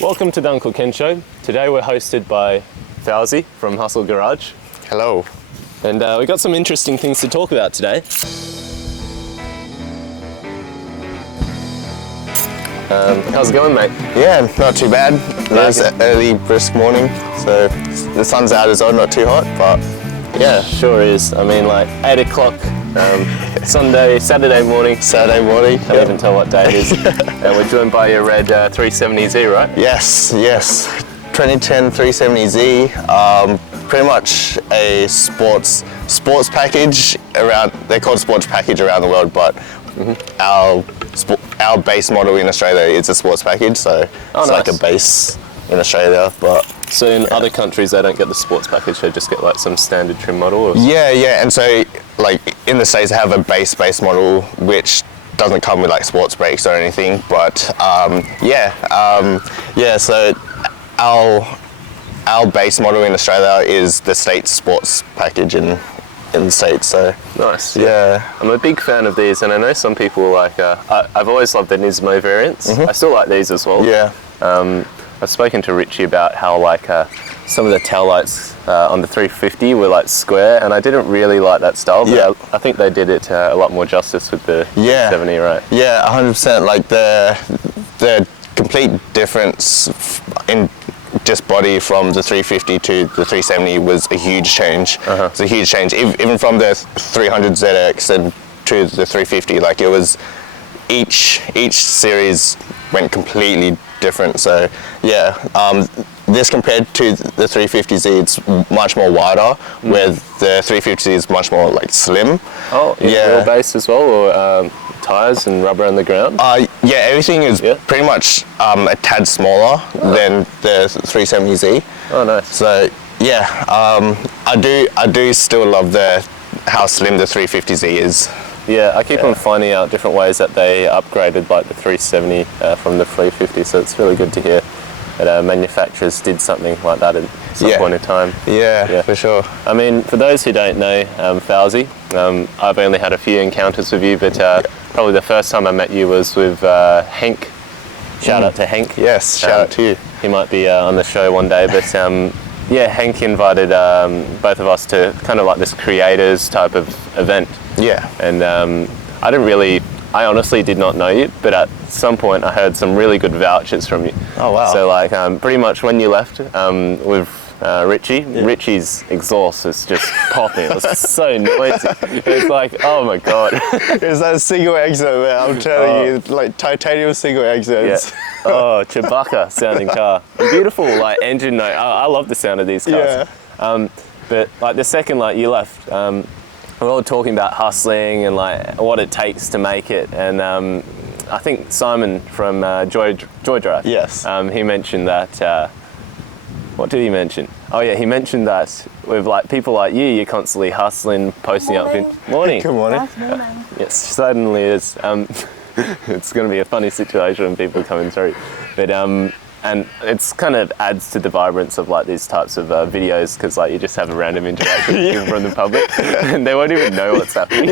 Welcome to the Uncle Ken Show. Today we're hosted by Fauzi from Hustle Garage. Hello. And we got some interesting things to talk about today. How's it going, mate? Yeah, not too bad. It's an early, brisk morning, so the sun's out as well, not too hot, but Yeah, sure is. I mean, like 8 o'clock, Saturday morning. Can't even tell what day it is. And we're joined by your red 370Z, right? Yes. 2010 370Z, pretty much a sports package around, they're called sports package around the world, but our base model in Australia is a sports package, so it's like a base in Australia, but So in other countries they don't get the sports package, they just get like some standard trim model? Or... Yeah, and so like in the States they have a base model which doesn't come with like sports brakes or anything, but so our base model in Australia is the States sports package in the States, so nice. Yeah, I'm a big fan of these, and I know some people like I've always loved the Nismo variants. I still like these as well. Yeah. I've spoken to Richie about how like some of the taillights on the 350 were like square, and I didn't really like that style, but I think they did it a lot more justice with the 70, right? Yeah, 100%. Like the complete difference in just body from the 350 to the 370 was a huge change. It's a huge change, even from the 300ZX and to the 350. Like it was each series went completely different. So yeah, this compared to the 350Z, it's much more wider, where the 350Z is much more like slim. Oh, wheelbase as well, or tires and rubber on the ground? Yeah, everything is pretty much a tad smaller than the 370Z. Oh, nice. So yeah, I do still love how slim the 350Z is. Yeah, I keep on finding out different ways that they upgraded like the 370 from the 350, so it's really good to hear that manufacturers did something like that at some point in time. Yeah, for sure. I mean, for those who don't know Fauzi, I've only had a few encounters with you, but probably the first time I met you was with Hank. Shout out to Hank. Yes, shout out to you. He might be on the show one day, but yeah, Hank invited both of us to kind of like this creators type of event. Yeah. And I honestly did not know you, but at some point I heard some really good vouchers from you. Oh, wow. So like pretty much when you left with Richie, Richie's exhaust is just popping. It was so noisy. It's like, oh my God. It's that single exit, man. I'm telling you, like titanium single exits. Yeah. Oh, Chewbacca sounding car. Beautiful like engine note. I love the sound of these cars. Yeah. But like the second like you left, we're all talking about hustling and like what it takes to make it, and I think Simon from Joy Drive. Yes. He mentioned that. What did he mention? Oh yeah, he mentioned that with like people like you, you're constantly hustling, posting up. Morning. Good morning. Nice morning. Yes, certainly is. It's going to be a funny situation when people coming through, but and it's kind of adds to the vibrance of like these types of videos, because like you just have a random interaction with people from the public and they won't even know what's happening.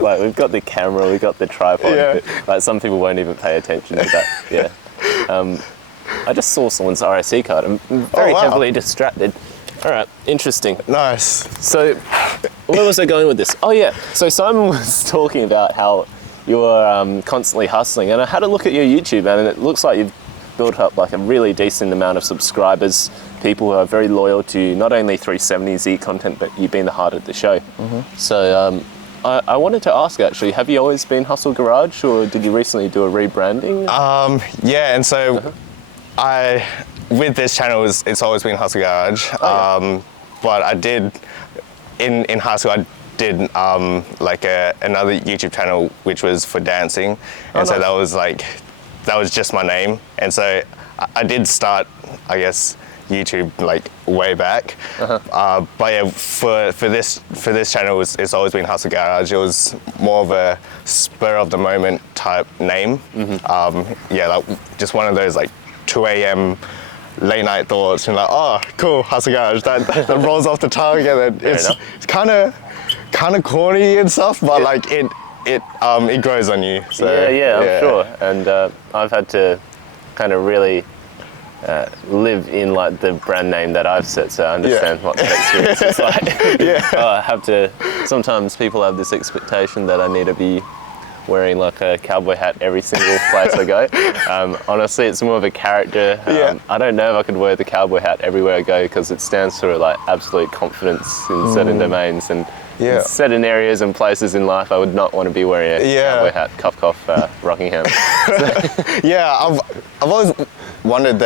Like we've got the camera, we've got the tripod, but like some people won't even pay attention to that. I just saw someone's RSC card. I'm very heavily distracted. All right, interesting. Nice. So where was I going with this? Oh yeah, so Simon was talking about how you were constantly hustling, and I had a look at your YouTube, and it looks like you've built up like a really decent amount of subscribers, people who are very loyal to not only 370Z content, but you've been the heart of the show. So I wanted to ask actually, have you always been Hustle Garage, or did you recently do a rebranding? Yeah, and so with this channel, it's always been Hustle Garage. But I did, in high school, I did like another YouTube channel which was for dancing, and so that was just my name, and so I did start, I guess, YouTube like way back. But yeah, for this channel, it's always been Hustle Garage. It was more of a spur of the moment type name. Yeah, like just one of those like 2 a.m. late night thoughts, and like, oh, cool, Hustle Garage. That rolls off the tongue, and it's kind of corny and stuff, but like it grows on you. So yeah, I'm sure. And I've had to kind of really live in like the brand name that I've set, so I understand what that experience is like. I have to. Sometimes people have this expectation that I need to be wearing like a cowboy hat every single place I go. Honestly, it's more of a character. I don't know if I could wear the cowboy hat everywhere I go because it stands for like absolute confidence in certain domains, and in certain areas and places in life I would not want to be wearing a cowboy hat. Cough cough, Rockingham. I've always wondered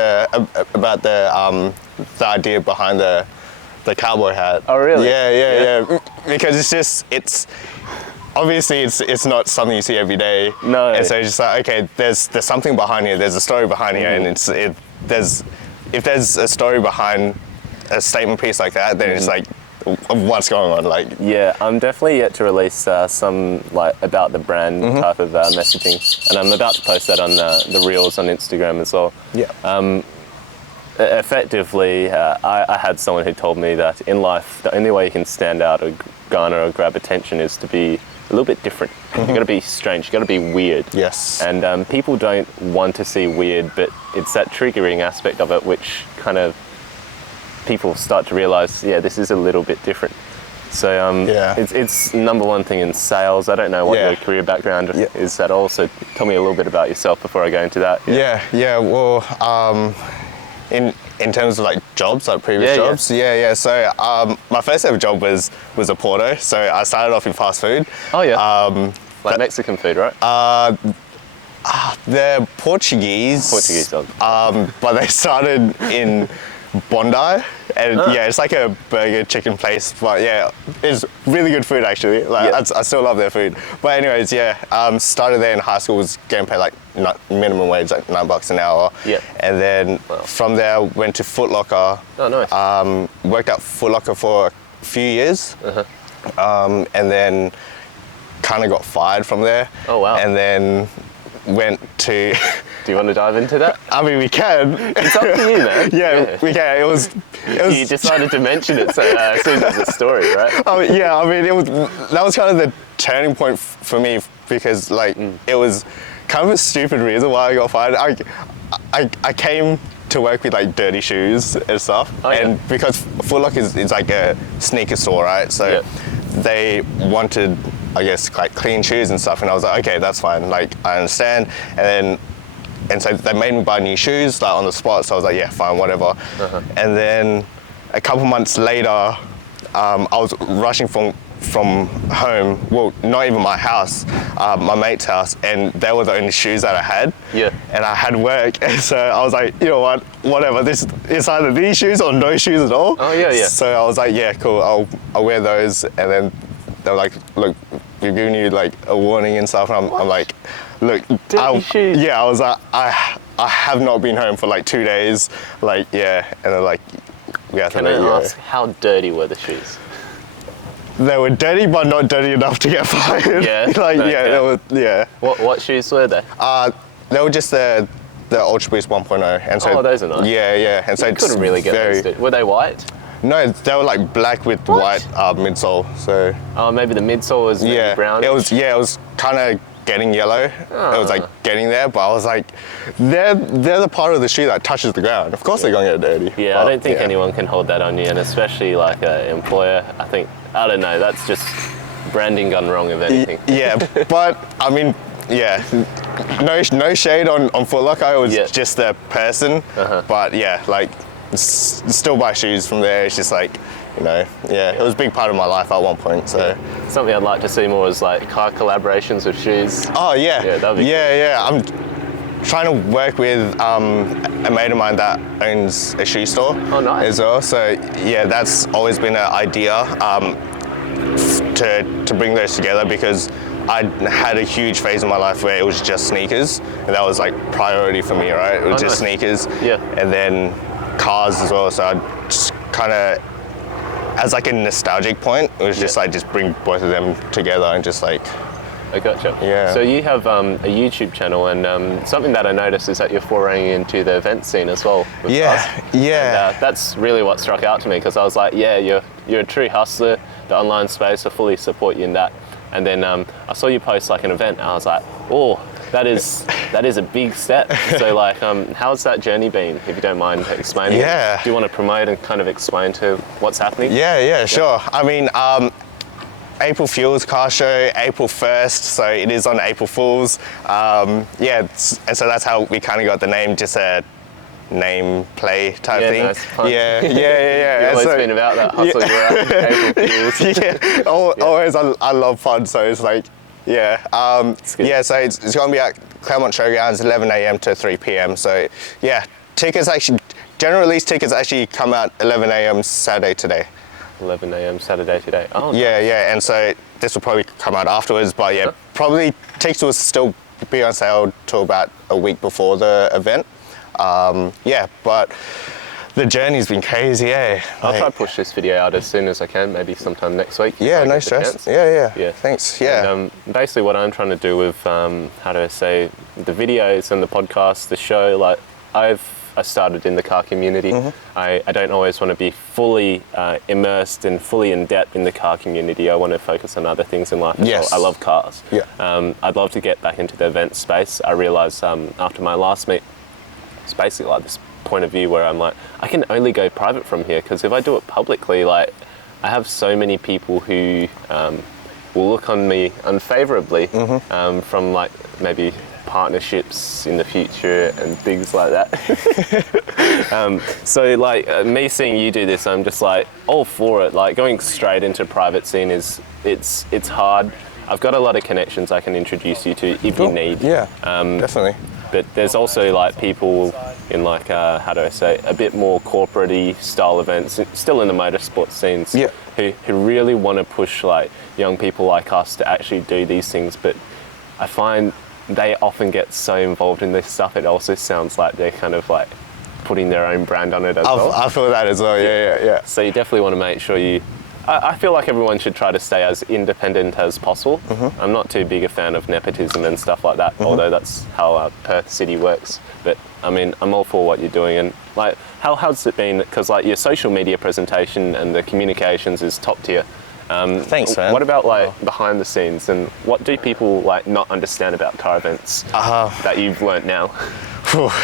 about the idea behind the cowboy hat. Oh really? Yeah. Because it's obviously it's not something you see every day. No. And so it's just like, okay, there's something behind here, there's a story behind here, and if there's a story behind a statement piece like that, then it's like, what's going on? Like, yeah, I'm definitely yet to release some like about the brand type of messaging, and I'm about to post that on the reels on Instagram as well. Effectively, I had someone who told me that in life the only way you can stand out or garner or grab attention is to be a little bit different. You've got to be strange, you've got to be weird. Yes. And people don't want to see weird, but it's that triggering aspect of it which kind of people start to realise, this is a little bit different. So it's number one thing in sales. I don't know what your career background is at all, so tell me a little bit about yourself before I go into that. Well, in terms of like jobs, like previous jobs, So my first ever job was a porter. So I started off in fast food. Oh yeah. Like Mexican food, right? They're Portuguese. But they started in Bondi, and it's like a burger chicken place. But it's really good food actually. Like I still love their food. But anyways, started there in high school, was getting paid like minimum wage, like $9 an hour. And then from there went to Foot Locker. Oh nice. Worked at Foot Locker for a few years. And then kind of got fired from there. Oh wow. And then went to Do you want to dive into that? I mean, we can. It's up to you, man. We can. It was. You decided to mention it so soon as a story, right? That was kind of the turning point for me, because like it was kind of a stupid reason why I got fired. I came to work with like dirty shoes and stuff, and because Foot Locker is like a sneaker store, right? So they wanted, I guess, like clean shoes and stuff, and I was like, okay, that's fine, like I understand. And so they made me buy new shoes like on the spot, so I was like, yeah, fine, whatever. And then a couple months later, I was rushing from home, well, not even my house, my mate's house, and they were the only shoes that I had. And I had work, and so I was like, you know what, whatever, this it's either these shoes or no shoes at all. So I was like, yeah, cool, I'll wear those. And then they were like, look, we're giving you like a warning and stuff, and I'm like, look, I was like, I have not been home for like 2 days, like, and they're like, we have to let you go. Can I ask, how dirty were the shoes? They were dirty, but not dirty enough to get fired. They were, What shoes were they? They were just the Ultra Boost 1.0, and so those are nice. And so you couldn't really get those. Were they white? No, they were like black with white midsole. So maybe the midsole was maybe brown. It was kind of getting yellow. It was like getting there, but I was like, they're the part of the shoe that touches the ground. Of course they're gonna get dirty. I don't think anyone can hold that on you, and especially like an employer. I don't know, that's just branding gone wrong, if anything. But I mean, no shade on Foot Locker. It was just the person. But like still buy shoes from there. It's just like, it was a big part of my life at one point. So something I'd like to see more is like car collaborations with shoes. Oh yeah, that'd be cool. I'm trying to work with a mate of mine that owns a shoe store. Oh nice. As well. So that's always been an idea to bring those together, because I had a huge phase in my life where it was just sneakers, and that was like priority for me, right? It was just sneakers. And then cars as well. So I just kind of, as like a nostalgic point, it was just like, just bring both of them together and just like. I gotcha. So you have a YouTube channel, and something that I noticed is that you're foraying into the event scene as well. With us. And, that's really what struck out to me, because I was like, you're a true hustler. The online space, I fully support you in that. And then I saw you post like an event, and I was like, that is a big step. So like, how's that journey been, if you don't mind explaining? Yeah. Do you want to promote and kind of explain to what's happening? Yeah, sure. I mean, April Fuels car show, April 1st, so it is on April Fools. And so that's how we kind of got the name, just a name play type thing. Nice, fun. Yeah. You've always been about that hustle, April Fools. Always. I love fun, so it's like, so it's going to be at Claremont Showgrounds, 11 a.m. to 3 p.m. So tickets general release tickets actually come out 11 a.m. Saturday today. 11 a.m. Saturday today. Oh, yeah, and so this will probably come out afterwards, but probably tickets will still be on sale till about a week before the event. But the journey's been crazy, I'll try to push this video out as soon as I can, maybe sometime next week. Yeah, no stress. Yeah. Thanks. Yeah. And, basically, what I'm trying to do with the videos and the podcast, the show, like I started in the car community. I don't always want to be fully immersed and fully in depth in the car community. I want to focus on other things in life as well. I love cars. I'd love to get back into the event space. I realised after my last meet, it's basically like this point of view where I'm like, I can only go private from here, because if I do it publicly, like I have so many people who will look on me unfavourably from like maybe partnerships in the future and things like that. So like me seeing you do this, I'm just like all for it. Like going straight into private scene it's hard. I've got a lot of connections I can introduce you to if you need. Definitely. But there's also like people in like a bit more corporate-y style events, still in the motorsport scenes, who really want to push like young people like us to actually do these things. But I find they often get so involved in this stuff, it also sounds like they're kind of like putting their own brand on it as well. I feel that as well, yeah. So you definitely want to make sure I feel like everyone should try to stay as independent as possible. I'm not too big a fan of nepotism and stuff like that, although that's how Perth City works. But I mean, I'm all for what you're doing. And like, how's it been? Because like your social media presentation and the communications is top tier. Thanks, man. What about like behind the scenes, and what do people like not understand about car events that you've learnt now?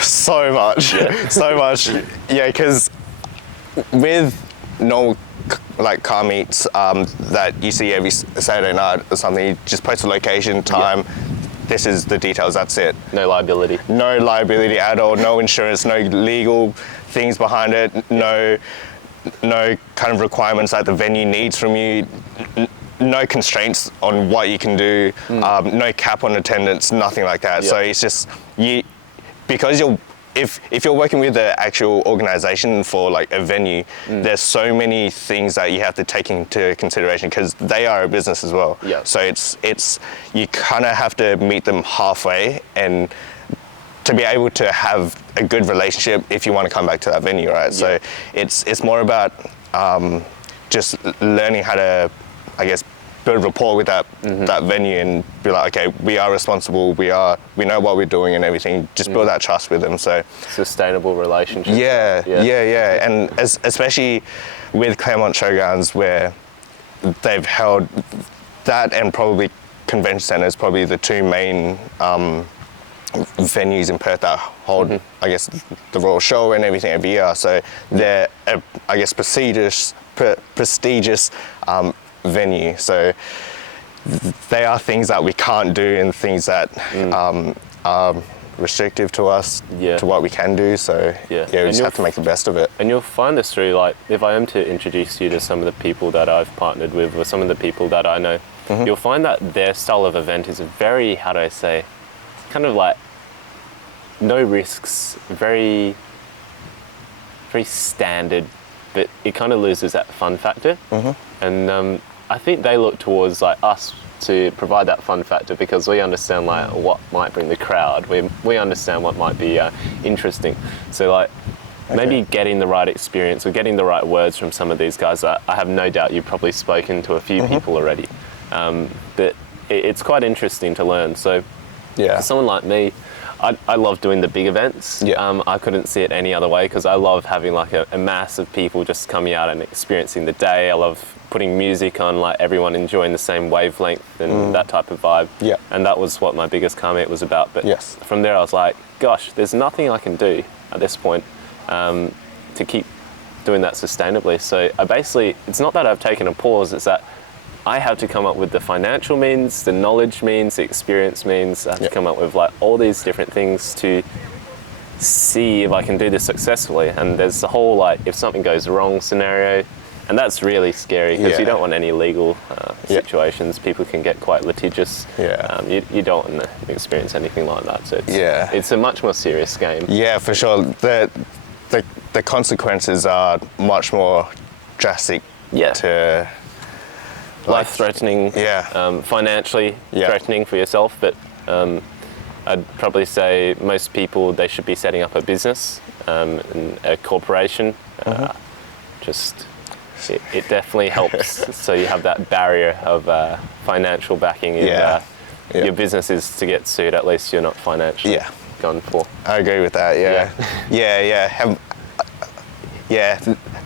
So much, so much. Yeah, because with normal like car meets that you see every Saturday night or something, you just post a location, time. This is the details. That's it. No liability. No liability at all. No insurance. No legal things behind it. No kind of requirements that the venue needs from you, no constraints on what you can do, no cap on attendance, nothing like that. So it's just because if you're working with the actual organization for like a venue, there's so many things that you have to take into consideration, because they are a business as well. So it's you kind of have to meet them halfway, and to be able to have a good relationship if you want to come back to that venue, right? So it's more about just learning how to, I guess, build rapport with that venue and be like, okay, we are responsible, we know what we're doing and everything. Just build that trust with them. So sustainable relationship. Yeah. And especially with Claremont Showgrounds, where they've held that, and probably convention centre is probably the two main venues in Perth that hold, I guess, the Royal Show and everything every year. So they're, I guess, prestigious venue. So they are things that we can't do and things that are restrictive to us, to what we can do. So we just have to make the best of it. And you'll find this through, like, if I am to introduce you to some of the people that I've partnered with or some of the people that I know, you'll find that their style of event is very, kind of like no risks, very standard, but it kind of loses that fun factor. And I think they look towards like us to provide that fun factor, because we understand like what might bring the crowd. We understand what might be interesting. So like maybe getting the right experience or getting the right words from some of these guys. I have no doubt you've probably spoken to a few people already, but it's quite interesting to learn. So for someone like me, I love doing the big events. Yeah. I couldn't see it any other way because I love having like a mass of people just coming out and experiencing the day. I love putting music on, like everyone enjoying the same wavelength and that type of vibe. Yeah. And that was what my biggest car meet was about. But Yes. from there I was like, gosh, there's nothing I can do at this point to keep doing that sustainably. So I basically, it's not that I've taken a pause, it's that I have to come up with the financial means, the knowledge means, the experience means. I have to come up with like all these different things to see if I can do this successfully. And there's the whole like, if something goes wrong scenario, and that's really scary because you don't want any legal situations. People can get quite litigious. Yeah. You don't want to experience anything like that. So it's a much more serious game. Yeah, for sure. The consequences are much more drastic. Yeah. To Life-threatening. Yeah. Financially threatening for yourself, but I'd probably say most people, they should be setting up a business, a corporation. It definitely helps. So you have that barrier of financial backing. If your business is to get sued, at least you're not financially gone for. I agree with that.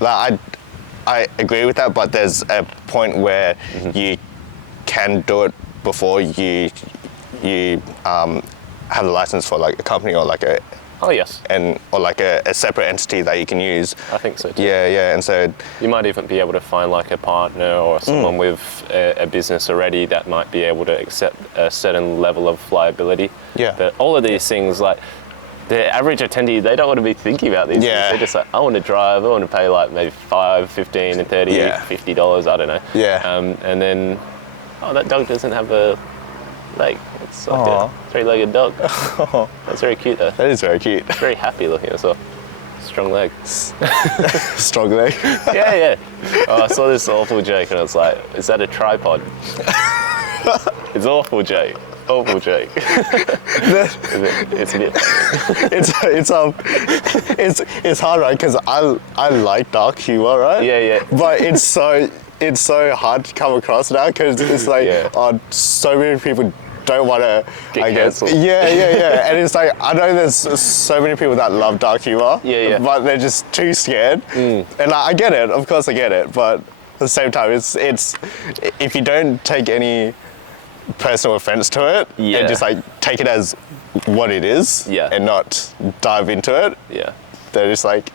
Like I agree with that, but there's a point where you can do it before you have a license for like a company or like a or like a separate entity that you can use. I think so too. Yeah, and so you might even be able to find like a partner or someone with a business already that might be able to accept a certain level of liability. Yeah. But all of these things, like the average attendee, they don't want to be thinking about these things. They're just like, I want to drive, I want to pay like maybe $5, $15 and $30, $50, I don't know. Yeah. And then, that dog doesn't have a leg. It's like a three-legged dog. That's very cute though. That is very cute. It's very happy looking as well. Strong leg. Strong leg. Yeah. Oh, I saw this awful joke and I was like, is that a tripod? It's awful joke. Awful joke. It's a bit it's hard, right? Because I like dark humor, right? Yeah. But it's so hard to come across now because it's like so many people don't want to get cancelled. Yeah. And it's like, I know there's so many people that love dark humor. Yeah. But they're just too scared. And I get it. Of course I get it. But at the same time, it's if you don't take any personal offense to it and just like take it as what it is and not dive into it. Yeah. They're just like,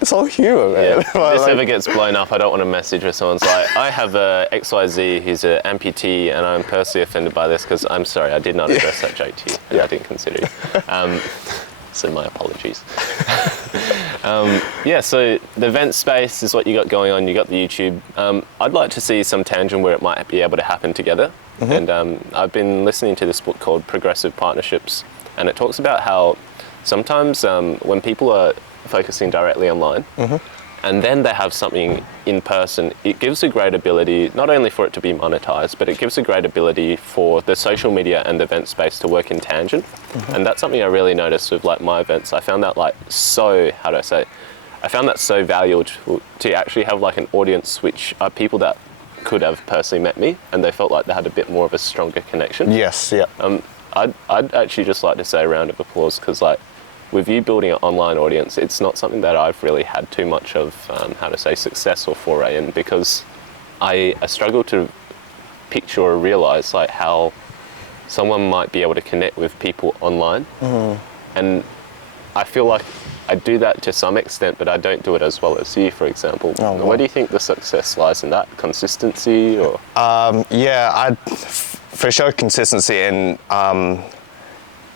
it's all humor, man. Yeah. If this ever gets blown up, I don't want to message where someone's like, I have a XYZ who's an amputee and I'm personally offended by this because I'm sorry, I did not address that joke to you and I didn't consider you. So my apologies. So the event space is what you got going on. You got the YouTube. I'd like to see some tangent where it might be able to happen together. And I've been listening to this book called Progressive Partnerships, and it talks about how sometimes when people are focusing directly online and then they have something in person, it gives a great ability not only for it to be monetized, but it gives a great ability for the social media and the event space to work in tangent. And that's something I really noticed with like my events. I found that like I found that so valuable to actually have like an audience which are people that could have personally met me and they felt like they had a bit more of a stronger connection. Yes, yeah. I'd actually just like to say a round of applause because like with you building an online audience, it's not something that I've really had too much of, success or foray in because I struggle to picture or realize like how someone might be able to connect with people online. And I feel like I do that to some extent, but I don't do it as well as you, for example. Where do you think the success lies in that? Consistency or? For sure consistency and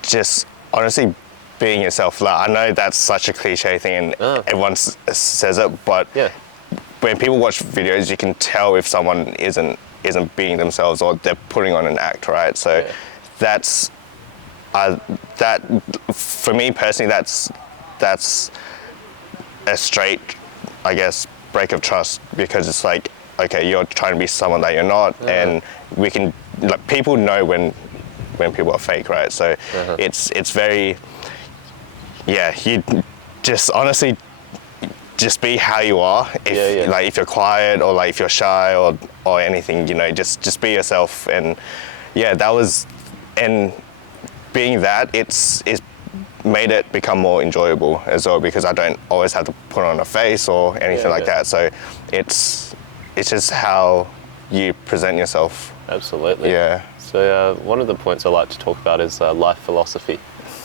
just honestly being yourself. Like, I know that's such a cliche thing and everyone says it, but when people watch videos, you can tell if someone isn't being themselves or they're putting on an act, right? So that's that for me personally, that's a straight, I guess, break of trust because it's like, okay, you're trying to be someone that you're not, and we can, like, people know when people are fake, right? So it's very, you just honestly just be how you are. If like if you're quiet or like if you're shy or anything, just be yourself. And that was, and being that, it's made it become more enjoyable as well, because I don't always have to put on a face or anything like that. So it's just how you present yourself. Absolutely. Yeah. So one of the points I like to talk about is life philosophy.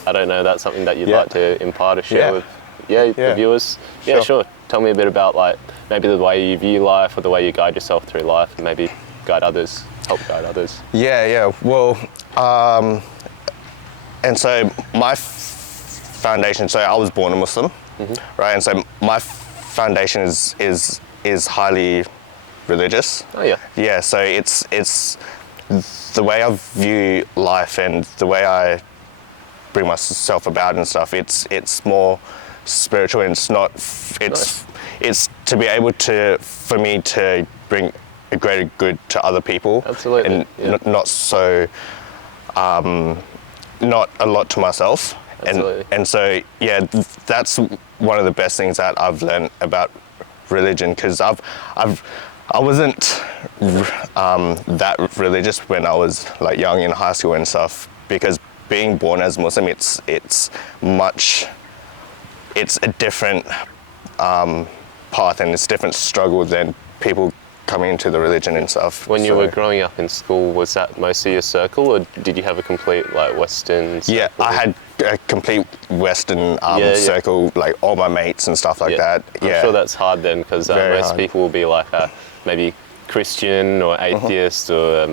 I don't know, that's something that you'd like to impart or share with the viewers? Yeah, sure. Tell me a bit about like maybe the way you view life or the way you guide yourself through life, and maybe guide others, help guide others. Yeah. Well, and so my foundation, so I was born a Muslim, right? And so my foundation is highly religious. Oh yeah. Yeah, so it's the way I view life and the way I bring myself about and stuff. It's more spiritual, and it's to be able to, for me to bring a greater good to other people. Absolutely. And not so, not a lot to myself. Absolutely. And so, yeah, that's one of the best things that I've learned about religion, because I wasn't that religious when I was like young in high school and stuff, because being born as Muslim, it's a different path, and it's a different struggle than people coming into the religion and stuff. When you were growing up in school, was that mostly your circle, or did you have a complete like Western circle? Yeah, I had a complete Western circle, like all my mates and stuff like that. I'm sure that's hard then, because most people will be like maybe Christian or atheist or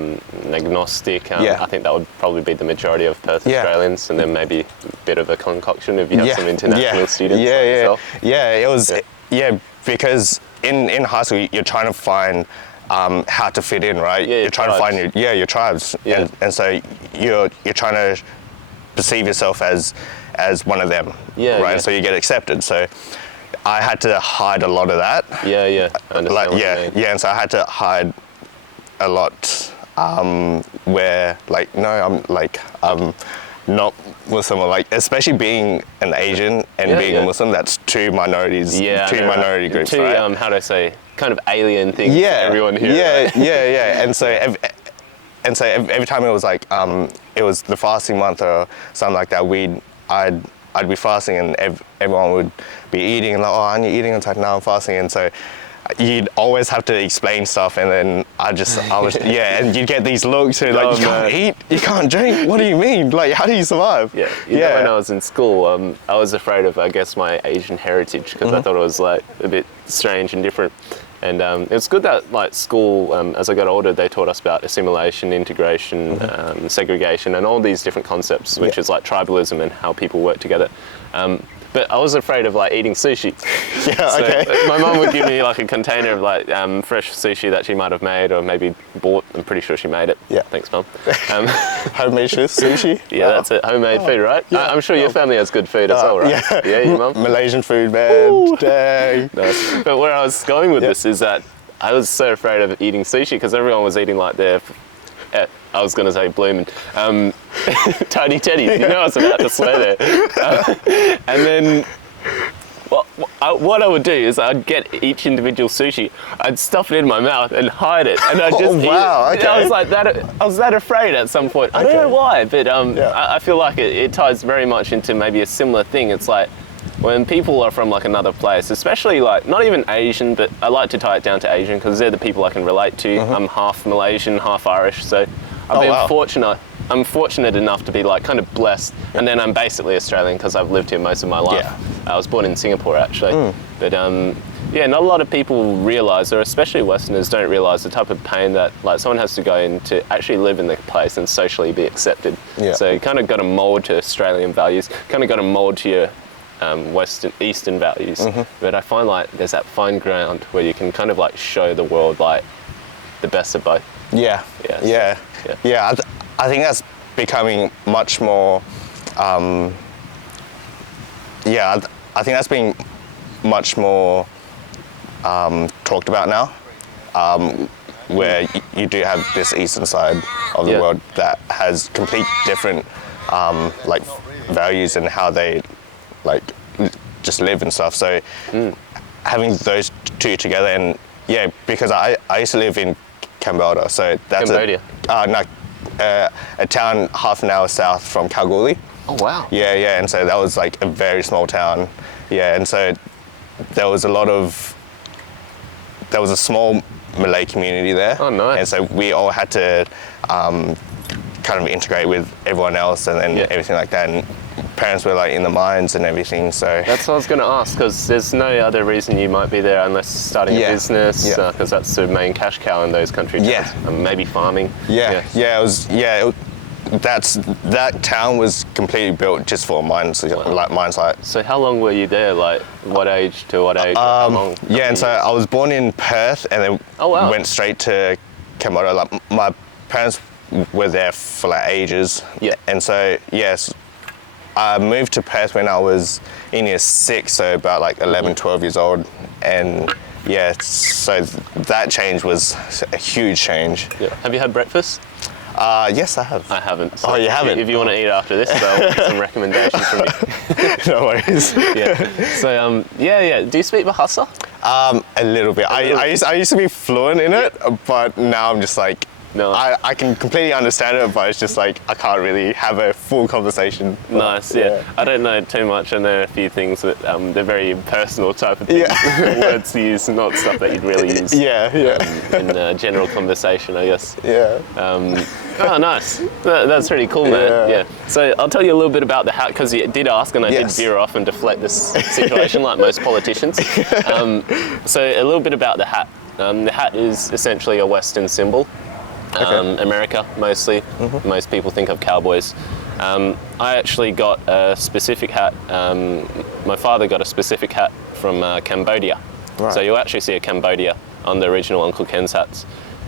agnostic. I think that would probably be the majority of Perth Australians, and then maybe a bit of a concoction if you have some international students like yourself. It was because in high school you're trying to find how to fit in, right? You're trying to find your tribes, and so you're trying to perceive yourself as one of them, right? And so you get accepted. So I had to hide a lot of that. I understand. And so I had to hide a lot where like, no, I'm not Muslim, or like, especially being an Asian and being a Muslim, that's two minorities, minority groups, right? How do I say, kind of alien things to everyone here. And so every time it was like, it was the fasting month or something like that, I'd be fasting, and everyone would be eating, and like, oh, aren't you eating? It's like, no, I'm fasting. And so you'd always have to explain stuff, and then I was and you'd get these looks and like, you can't eat, you can't drink, what do you mean? Like, how do you survive? You know, when I was in school, I was afraid of, I guess, my Asian heritage, because I thought it was like a bit strange and different. And it's good that like school, as I got older, they taught us about assimilation, integration, segregation, and all these different concepts, which is like tribalism and how people work together. But I was afraid of like eating sushi. My mum would give me like a container of like fresh sushi that she might have made or maybe bought. I'm pretty sure she made it. Thanks, Mum. Homemade sushi? That's it. Homemade food, right? I'm sure your family has good food as well, right? Yeah, your mum? Malaysian food, man. Dang. No. But where I was going with this is that I was so afraid of eating sushi, because everyone was eating like their, I was going to say bloomin', tiny teddies. You know I was about to swear there. And then what I would do is I'd get each individual sushi, I'd stuff it in my mouth and hide it, and I'd just eat it. I was like that. I was that afraid at some point. I don't know why, but I feel like it ties very much into maybe a similar thing. It's like when people are from like another place, especially like not even Asian, but I like to tie it down to Asian because they're the people I can relate to. I'm half Malaysian, half Irish, so I've been fortunate. I'm fortunate enough to be like kind of blessed, and then I'm basically Australian because I've lived here most of my life. I was born in Singapore actually, but not a lot of people realise, or especially Westerners don't realise the type of pain that like someone has to go in to actually live in the place and socially be accepted. So you kind of got to mould to Australian values, kind of got to mould to your Eastern values. But I find like there's that fine ground where you can kind of like show the world like the best of both. I think that's becoming much more. I think that's being much more talked about now, where you do have this eastern side of the world that has complete different like values and how they like just live and stuff. So having those two together, and because I used to live in Cambodia, so that's Cambodia. a town half an hour south from Kalgoorlie. Oh wow. Yeah, and so that was like a very small town. Yeah, and so there was a small Malay community there. Oh, nice. And so we all had to kind of integrate with everyone else and everything like that. And parents were like in the mines and everything, so. That's what I was going to ask, because there's no other reason you might be there unless starting a business, because that's the main cash cow in those countries. Yeah. Maybe farming. That town was completely built just for mines, like mine site. So how long were you there? Like what age to what age? How long? Yeah, and so I was born in Perth and then went straight to Komodo. Like my parents were there for like ages. Yeah. And so, yes, I moved to Perth when I was in year 6, so about like 11, 12 years old. And yeah, so that change was a huge change. Yeah. Have you had breakfast? Yes, I have. I haven't. So you haven't? If you want to eat after this, I'll get some recommendations from you. No worries. Yeah. So, do you speak Bahasa? A little bit. I used to be fluent in it, but now I'm just like, no. I can completely understand it, but it's just like I can't really have a full conversation. Nice, yeah. I don't know too much. I know a few things, but they're very personal type of things. Yeah. Words to use, not stuff that you'd really use. In general conversation, I guess. Yeah. Oh, nice. That's pretty cool, man. Yeah. So I'll tell you a little bit about the hat, because you did ask, and I did veer off and deflect this situation like most politicians. So a little bit about the hat. The hat is essentially a Western symbol. America, mostly. Mm-hmm. Most people think of cowboys. I actually got a specific hat. My father got a specific hat from Cambodia. Right. So you'll actually see a Cambodia on the original Uncle Ken's hats.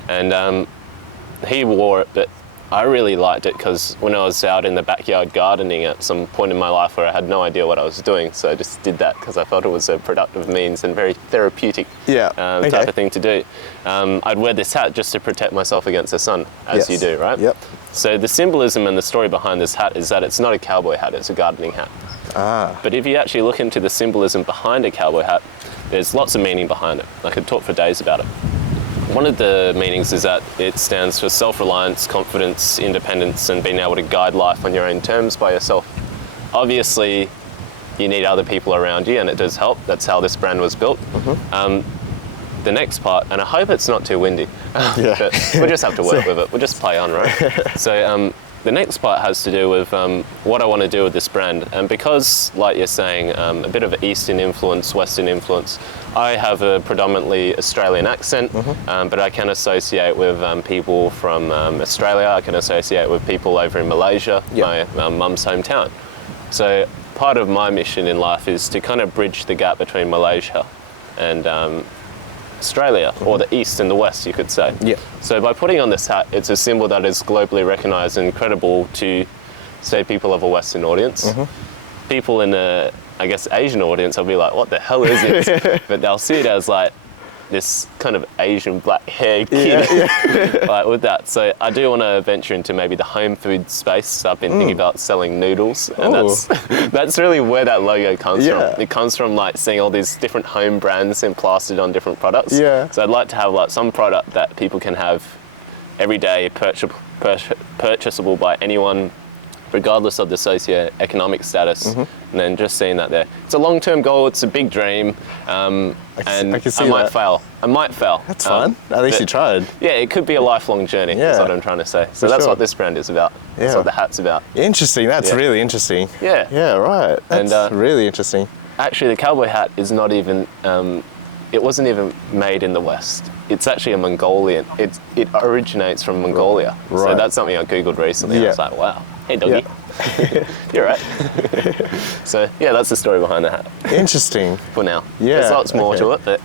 And he wore it, but I really liked it because when I was out in the backyard gardening at some point in my life where I had no idea what I was doing, so I just did that because I thought it was a productive means and very therapeutic type of thing to do. I'd wear this hat just to protect myself against the sun, as you do, right? Yep. So the symbolism and the story behind this hat is that it's not a cowboy hat, it's a gardening hat. But if you actually look into the symbolism behind a cowboy hat, there's lots of meaning behind it. I could talk for days about it. One of the meanings is that it stands for self-reliance, confidence, independence, and being able to guide life on your own terms by yourself. Obviously, you need other people around you, and it does help. That's how this brand was built. Mm-hmm. The next part, and I hope it's not too windy, but we'll just have to work with it. We'll just play on, right? So the next part has to do with what I want to do with this brand. And because, like you're saying, a bit of Eastern influence, Western influence, I have a predominantly Australian accent, but I can associate with people from Australia. I can associate with people over in Malaysia, my mum's hometown. So part of my mission in life is to kind of bridge the gap between Malaysia and Australia, or the East and the West, you could say. Yeah. So by putting on this hat, it's a symbol that is globally recognized and credible to, say, people of a Western audience. People in a, I guess, Asian audience will be like, what the hell is it? But they'll see it as like this kind of Asian black hair kid, like with that. So I do want to venture into maybe the home food space. I've been thinking about selling noodles, and that's really where that logo comes from. It comes from like seeing all these different home brands and plastered on different products. So I'd like to have like some product that people can have every day, purchasable by anyone, regardless of the socio-economic status, and then just seeing that there. It's a long-term goal, it's a big dream, and I might fail. I might fail. That's fine. At least you tried. Yeah, it could be a lifelong journey, that's what I'm trying to say. So that's what this brand is about. That's what the hat's about. Interesting, that's really interesting. Yeah, right. That's really interesting. Actually, the cowboy hat is not even, it wasn't even made in the West. It's actually a Mongolian, it originates from Mongolia. So that's something I Googled recently, and I was like, wow. Hey, doggy. You're right. So, yeah, that's the story behind the hat. Interesting. For now. There's lots more to it, but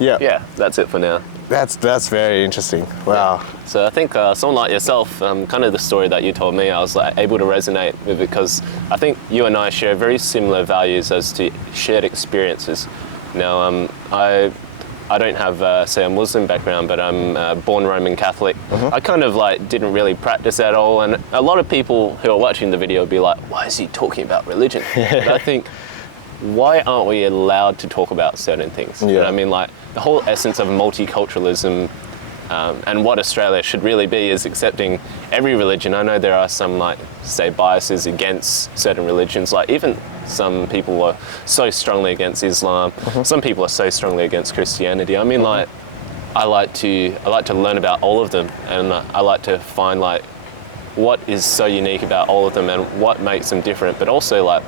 that's it for now. That's very interesting. Wow. So I think someone like yourself, kind of the story that you told me, I was like able to resonate with it because I think you and I share very similar values as to shared experiences. Now, I don't have, say, a Muslim background, but I'm born Roman Catholic. I kind of like didn't really practice at all, and a lot of people who are watching the video would be like, why is he talking about religion? But I think, why aren't we allowed to talk about certain things? You know what I mean? Like, the whole essence of multiculturalism And what Australia should really be is accepting every religion. I know there are some, like, say, biases against certain religions. Like, even some people are so strongly against Islam. Some people are so strongly against Christianity. I mean, like, I like to learn about all of them, and I like to find, like, what is so unique about all of them and what makes them different, but also, like,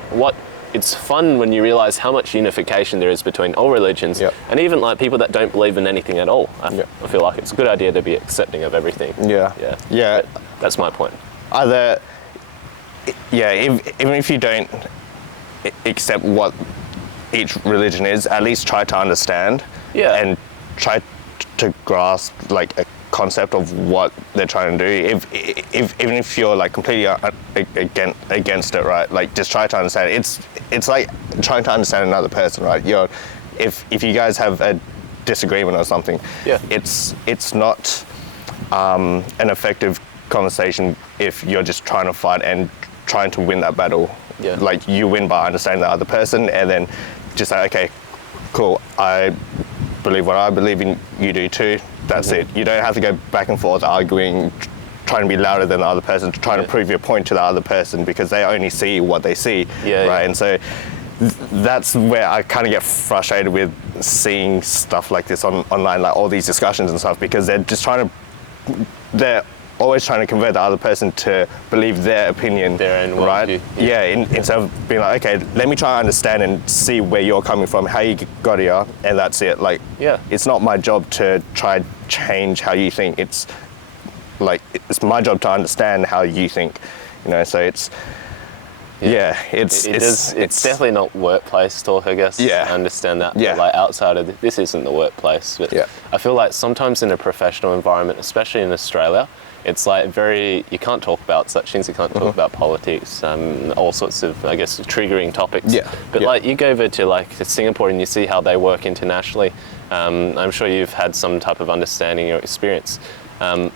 it's fun when you realize how much unification there is between all religions, and even, like, people that don't believe in anything at all. I feel like it's a good idea to be accepting of everything. Yeah. That's my point. Even if you don't accept what each religion is, at least try to understand and try to grasp, like, a concept of what they're trying to do. Even if you're, like, completely against it, right? Like, just try to understand it. It's like trying to understand another person, right? If you guys have a disagreement or something, it's not an effective conversation if you're just trying to fight and trying to win that battle. Like, you win by understanding the other person, and then just say, okay, cool, I believe what I believe in, you do too. That's it. You don't have to go back and forth arguing, trying to be louder than the other person, trying to prove your point to the other person, because they only see what they see, right? And so that's where I kind of get frustrated with seeing stuff like this online, like all these discussions and stuff, because they're always trying to convert the other person to believe their opinion, their own right? Instead of being like, okay, let me try to understand and see where you're coming from, how you got here, and that's it. Like, it's not my job to try to change how you think. It's like, it's my job to understand how you think, you know. So it's it's definitely not workplace talk, I guess. I understand that. But, like, outside of this isn't the workplace, but I feel like sometimes in a professional environment, especially in Australia, it's like you can't talk about such things. You can't talk about politics, all sorts of, I guess, triggering topics. But like, you go over to, like, Singapore and you see how they work internationally. I'm sure you've had some type of understanding or experience, and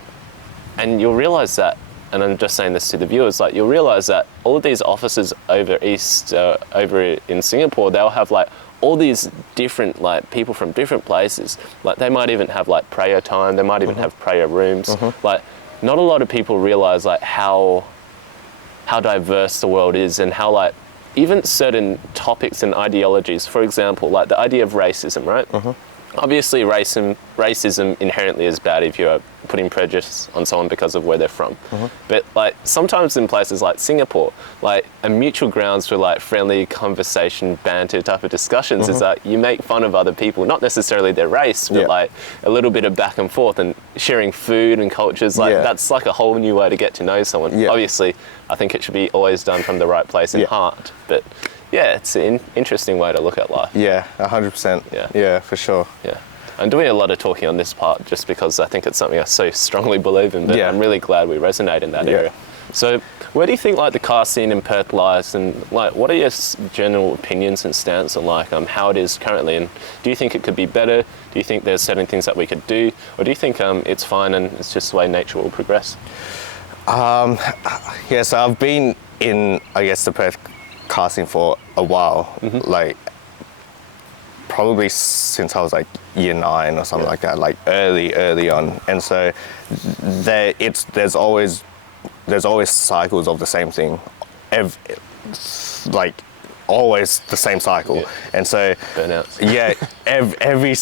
you'll realise that. And I'm just saying this to the viewers, like, you'll realise that all of these offices over in Singapore, they'll have, like, all these different, like, people from different places. Like, they might even have, like, prayer time. They might even have prayer rooms. Like, not a lot of people realise, like, how diverse the world is, and how, like, even certain topics and ideologies, for example, like the idea of racism, right? Obviously, racism inherently is bad if you're putting prejudice on someone because of where they're from. But, like, sometimes in places like Singapore, like, a mutual grounds for, like, friendly conversation, banter type of discussions is that you make fun of other people, not necessarily their race, but like a little bit of back and forth, and sharing food and cultures. Like, that's like a whole new way to get to know someone. Obviously, I think it should be always done from the right place in heart, but it's an interesting way to look at life. 100%. Yeah, for sure. I'm doing a lot of talking on this part just because I think it's something I so strongly believe in, but I'm really glad we resonate in that area. So where do you think, like, the car scene in Perth lies, and, like, what are your general opinions and stance on, like, how it is currently, and do you think it could be better? Do you think there's certain things that we could do, or do you think it's fine and it's just the way nature will progress? So I've been in, I guess, the Perth car scene for a while, like, probably since I was, like, year 9 or something like that, like, early on. And so there's always cycles of the same thing, like, always the same cycle. And so burnouts. every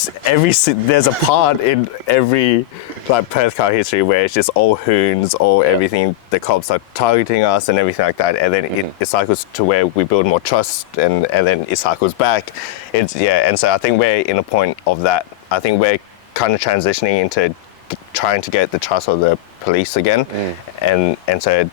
there's a part in every, like, Perth car history where it's just all hoons, all everything. The cops are targeting us and everything like that, and then it cycles to where we build more trust, and then it cycles back. And so I think we're in a point of that. I think we're kind of transitioning into trying to get the trust of the police again, and so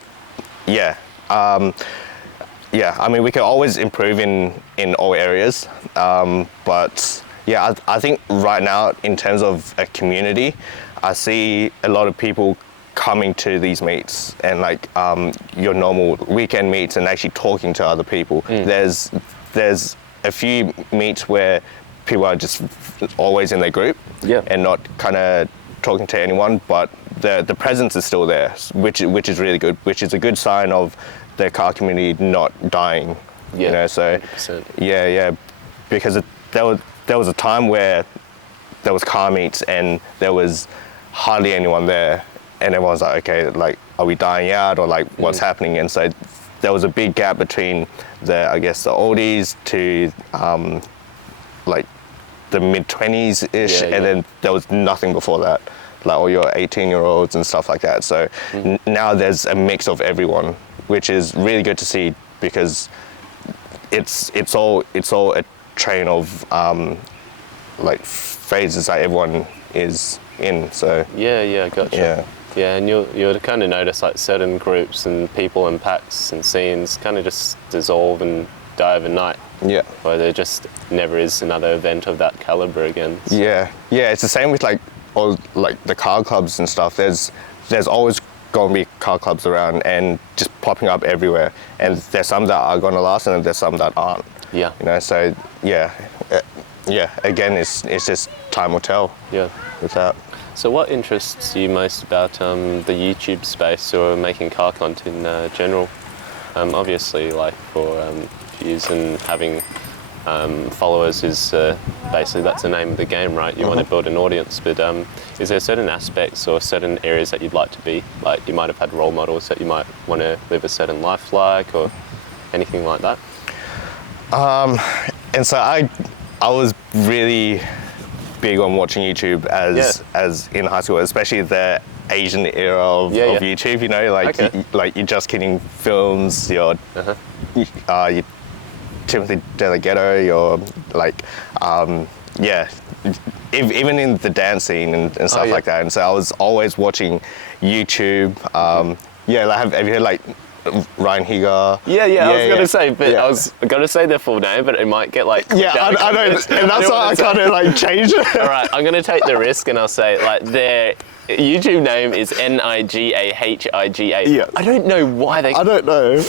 I mean, we can always improve in all areas, but I think right now, in terms of a community, I see a lot of people coming to these meets, and, like, your normal weekend meets, and actually talking to other people. There's a few meets where people are just always in their group and not kind of talking to anyone, but the presence is still there, which is really good, which is a good sign of the car community not dying, you know. So 100%. Because there was a time where there was car meets, and there was hardly anyone there, and everyone's like, okay, like, are we dying out, or like what's happening? And so there was a big gap between the, I guess, the oldies to like the mid-20s-ish, and then there was nothing before that, like all your 18-year-olds and stuff like that. So now there's a mix of everyone, which is really good to see, because it's all a train of like phases that everyone is in. So yeah, gotcha. Yeah, and you'll kind of notice like certain groups and people and packs and scenes kind of just dissolve and die overnight. Yeah. Or there just never is another event of that caliber again. So. Yeah, it's the same with like all like the car clubs and stuff. There's always going to be car clubs around and just popping up everywhere. And there's some that are going to last, and there's some that aren't. Yeah. You know, so yeah. Again, it's just time will tell. Yeah. With that. So what interests you most about the YouTube space or making car content in general? Obviously, like for views and having followers is basically, that's the name of the game, right? You want to build an audience, but is there certain aspects or certain areas that you'd like to be? Like you might have had role models that you might want to live a certain life like, or anything like that? And so I was really big on watching YouTube as in high school, especially the Asian era of YouTube. You know, like your Just Kidding films, your Timothy Delgado, your like even in the dance scene and stuff like that. And so I was always watching YouTube. Like have you heard like Ryan Higa? I was gonna say, but I was gonna say their full name, but it might get like I don't, and that's why I kind of like changed it. All right, I'm gonna take the risk and I'll say like their YouTube name is Nigahiga. Yeah. I don't know why they. I don't know,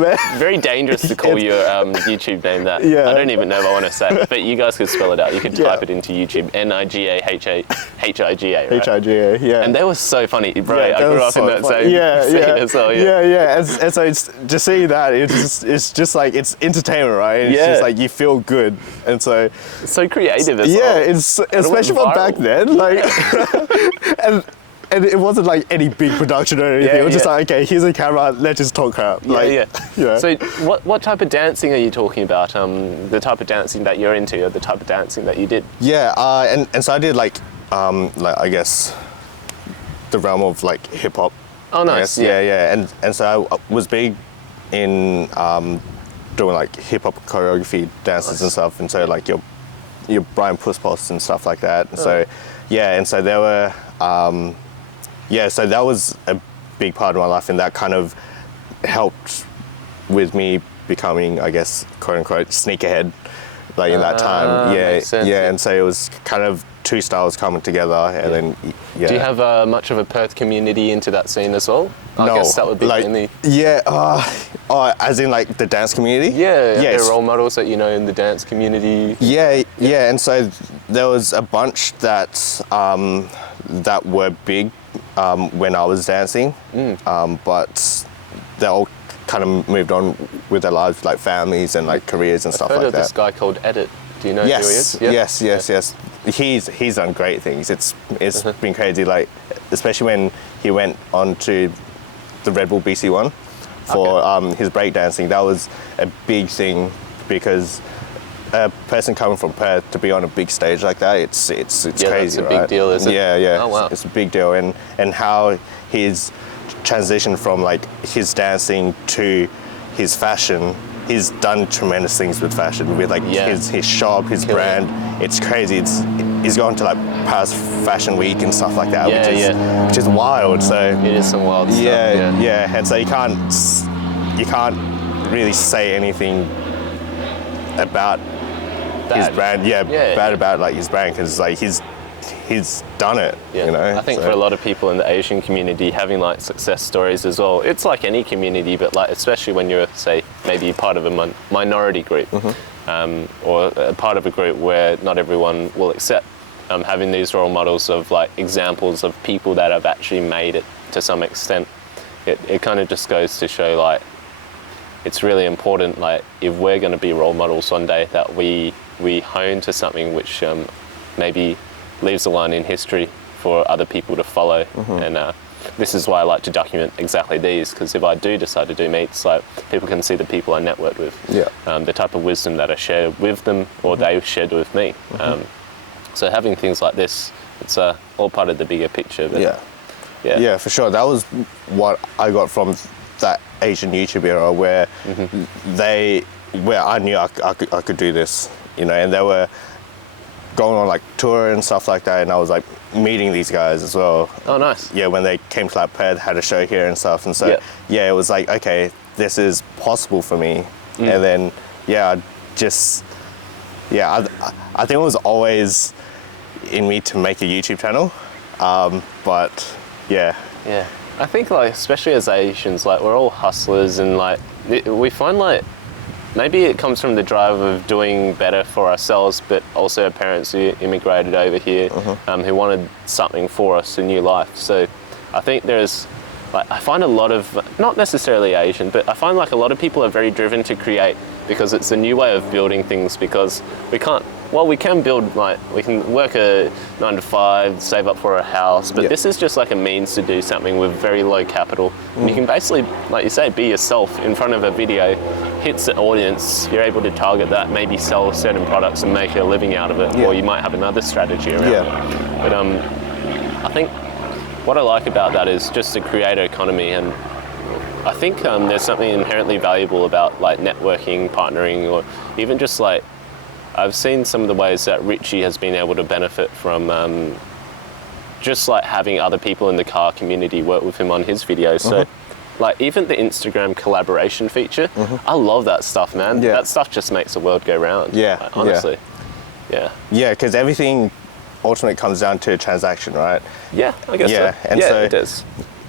man. Very dangerous to call your YouTube name that. Yeah. I don't even know if I want to say it, but you guys could spell it out. You could type it into YouTube. Nigahiga. Right? Higa, yeah. And they were so funny, bro. I grew up in that same scene as well. And so it's just seeing that, it's just like, it's entertainment, right? And it's just like you feel good, and so it's so creative as well. Yeah, it's especially from back then, like. And it wasn't like any big production or anything. It was just like, okay, here's a camera, let's just talk crap. Like, So what type of dancing are you talking about? The type of dancing that you're into, or the type of dancing that you did? And so I did like I guess the realm of like hip hop. Oh, nice. And so I was big in doing like hip hop choreography dances and stuff. And so like your Brian Puss and stuff like that. And so and so there were so that was a big part of my life, and that kind of helped with me becoming, I guess, quote unquote, sneakerhead, like in that time. Makes sense. And so it was kind of two styles coming together, and then Do you have much of a Perth community into that scene as well? I guess that would be like, mainly. As in like the dance community. Yes. There are role models that you know in the dance community. And so there was a bunch that that were big when I was dancing, but they all kind of moved on with their lives, like families and like careers and stuff like that. I've heard of this guy called Edit. Do you know who he is? Yes. He's done great things. It's been crazy, like especially when he went on to the Red Bull BC one for his breakdancing. That was a big thing, because a person coming from Perth to be on a big stage like that, it's crazy, that's a big deal, isn't it? Yeah. Oh, wow. It's a big deal, and how he's transitioned from like his dancing to his fashion. He's done tremendous things with fashion, with like his shop, his brand. It's crazy. He's gone to like Paris Fashion Week and stuff like that, which is wild. So it is some wild stuff. And so you can't really say anything about his brand. Bad about like his brand, because like he's done it. You know. I think for a lot of people in the Asian community, having like success stories as well, it's like any community, but like especially when you're, say, maybe part of a minority group, or a part of a group where not everyone will accept. Having these role models of like examples of people that have actually made it to some extent, it kind of just goes to show like it's really important, like if we're going to be role models one day, that we hone to something which maybe leaves a line in history for other people to follow. And this is why I like to document exactly these, because if I do decide to do meets, like, people can see the people I networked with, the type of wisdom that I share with them or they shared with me. So having things like this, it's all part of the bigger picture. But yeah, for sure. That was what I got from that Asian YouTube era, where where I knew I could do this, you know, and they were going on like tour and stuff like that, and I was like meeting these guys as well. Oh, nice. Yeah, when they came to like Perth, had a show here and stuff, and so it was like, okay, this is possible for me. And then I think it was always in me to make a YouTube channel, but I think, like, especially as Asians, like, we're all hustlers, and like we find like maybe it comes from the drive of doing better for ourselves, but also our parents who immigrated over here, who wanted something for us, a new life. So I think there's, like, I find a lot of, not necessarily Asian, but I find like a lot of people are very driven to create because it's a new way of building things, because we can build, like, we can work a 9 to 5, save up for a house, but this is just like a means to do something with very low capital. And you can basically, like you say, be yourself in front of a video, hits the audience, you're able to target that, maybe sell certain products and make a living out of it, or you might have another strategy around it. But I think what I like about that is just the creator economy, and I think there's something inherently valuable about like networking, partnering, or even just like, I've seen some of the ways that Richie has been able to benefit from just like having other people in the car community work with him on his videos. So like even the Instagram collaboration feature, I love that stuff, man. That stuff just makes the world go round. Like, honestly. Yeah, because everything ultimately comes down to a transaction, right? Yeah, I guess so. And so it does.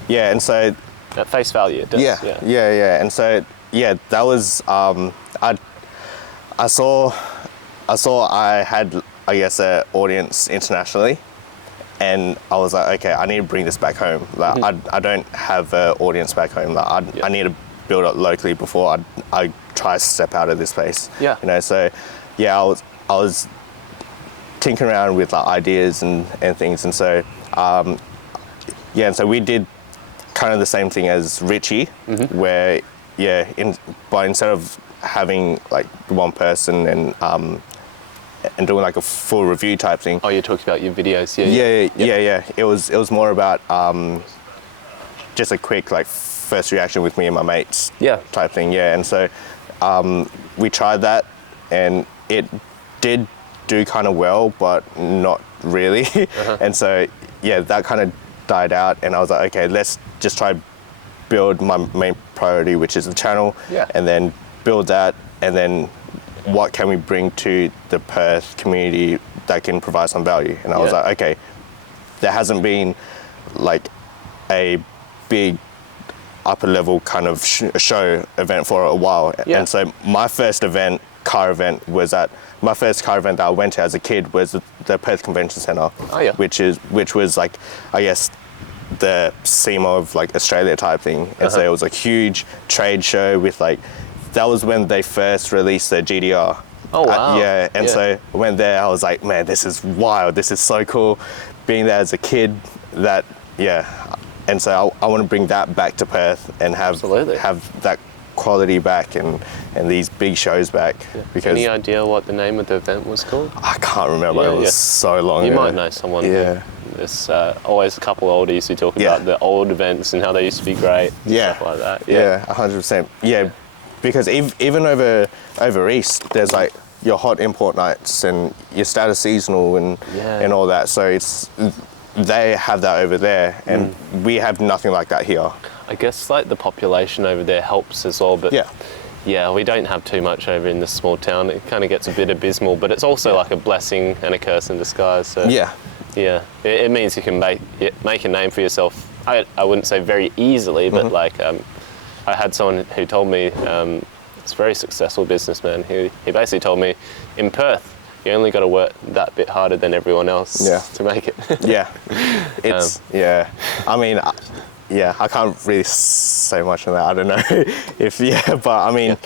Yeah, and so at face value, it does. Yeah. And so that was I saw I had, I guess, an audience internationally, and I was like, okay, I need to bring this back home. Like, I don't have an audience back home. Like, I need to build it locally before I try to step out of this place. You know, so I was tinkering around with like ideas and things, and so and so we did kind of the same thing as Richie, where but instead of having like one person and doing like a full review type thing. Oh, you're talking about your videos, yeah. It was more about just a quick like first reaction with me and my mates, type thing, And so we tried that, and it did do kind of well, but not really. And so that kind of died out, and I was like, okay, let's just try build my main priority, which is the channel, and then build that, and then what can we bring to the Perth community that can provide some value. And I was like, okay, there hasn't been like a big upper level kind of show event for a while. And so my first car event that I went to as a kid was the Perth Convention Centre, which was like, I guess, the SEMA of like Australia type thing. And so it was a huge trade show with like, that was when they first released the GDR. Oh, wow. So I went there, I was like, man, this is wild. This is so cool. Being there as a kid, and so I want to bring that back to Perth and have that quality back and these big shows back. Because any idea what the name of the event was called? I can't remember. It was so long ago. You might know someone. There's always a couple of oldies who talk about the old events and how they used to be great. Stuff like that. 100%. Because even over East, there's like your hot import nights and your status seasonal and all that. So they have that over there, and we have nothing like that here. I guess like the population over there helps as well, but we don't have too much over in this small town. It kind of gets a bit abysmal, but it's also like a blessing and a curse in disguise. So it means you can make a name for yourself. I wouldn't say very easily, but like I had someone who told me, it's a very successful businessman, he basically told me, in Perth, you only got to work that bit harder than everyone else to make it. I mean, I can't really say much on that. I don't know but I mean,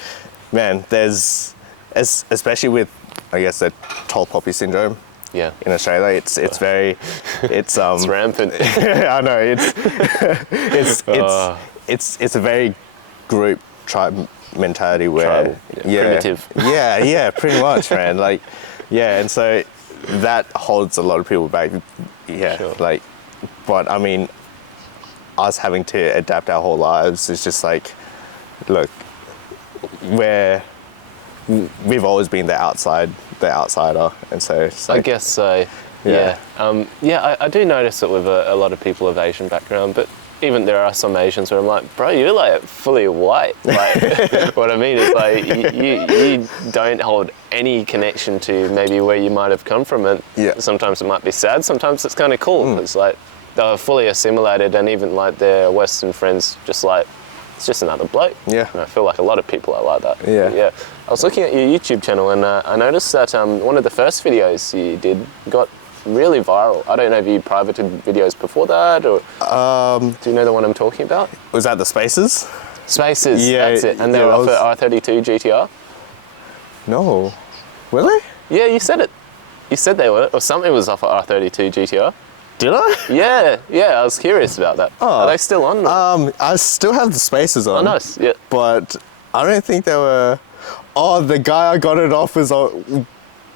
man, there's, especially with, I guess, the tall poppy syndrome, Yeah. in Australia. It's very, it's It's rampant. I know it's a very group tribe mentality where Tribal, primitive. yeah, pretty much, man. Like, yeah, and so that holds a lot of people back. Yeah, Sure. like, but I mean, us having to adapt our whole lives is just like, look, we've always been the outsider, and so it's I like, guess so. Yeah. Yeah. I do notice it with a lot of people of Asian background, but even there are some Asians where I'm like, bro, you're like fully white. Like, what I mean is like you don't hold any connection to maybe where you might have come from, and Yeah. sometimes it might be sad, sometimes it's kind of cool. It's like they're fully assimilated, and even like their Western friends just like, it's just another bloke. Yeah. And I feel like a lot of people are like that. Yeah. Yeah. I was looking at your YouTube channel, and I noticed that one of the first videos you did got really viral. I don't know if you privated videos before that, or do you know the one I'm talking about? was that the Spaces? Spaces, Yeah, that's it. And they yeah, were I off at R32 GTR. No, really? Yeah, you said it. You said they were, or something was off at R32 GTR. Did I? Yeah, I was curious about that. Oh. Are they still on? I still have the Spaces on. Oh, nice, yeah. But I don't think they were. Oh, the guy I got it off was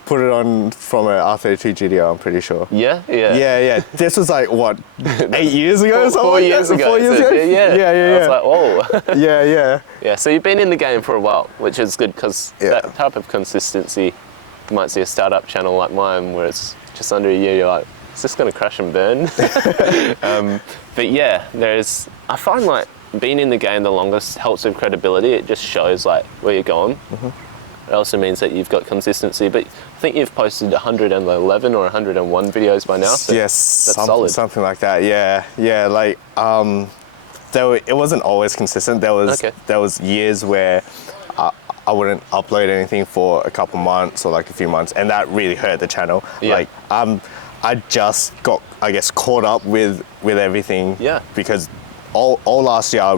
put it on from an R32 GTR, I'm pretty sure. Yeah? Yeah. This was like, what, 8 years ago or something? 4 years ago. 4 years So, ago? Yeah. I was like, oh. Yeah. Yeah, so you've been in the game for a while, which is good, because Yeah. that type of consistency, you might see a startup channel like mine where it's just under a year, you're like, is this going to crash and burn? But yeah, I find like being in the game the longest helps with credibility. It just shows like where you're going. It also means that you've got consistency, but I think you've posted 111 or 101 videos by now. So Yes, that's solid. something like that. Yeah. Like, it wasn't always consistent. There was years where I wouldn't upload anything for a couple months or like a few months, and that really hurt the channel. Yeah. Like, I just got, I guess, caught up with everything. Yeah. Because all last year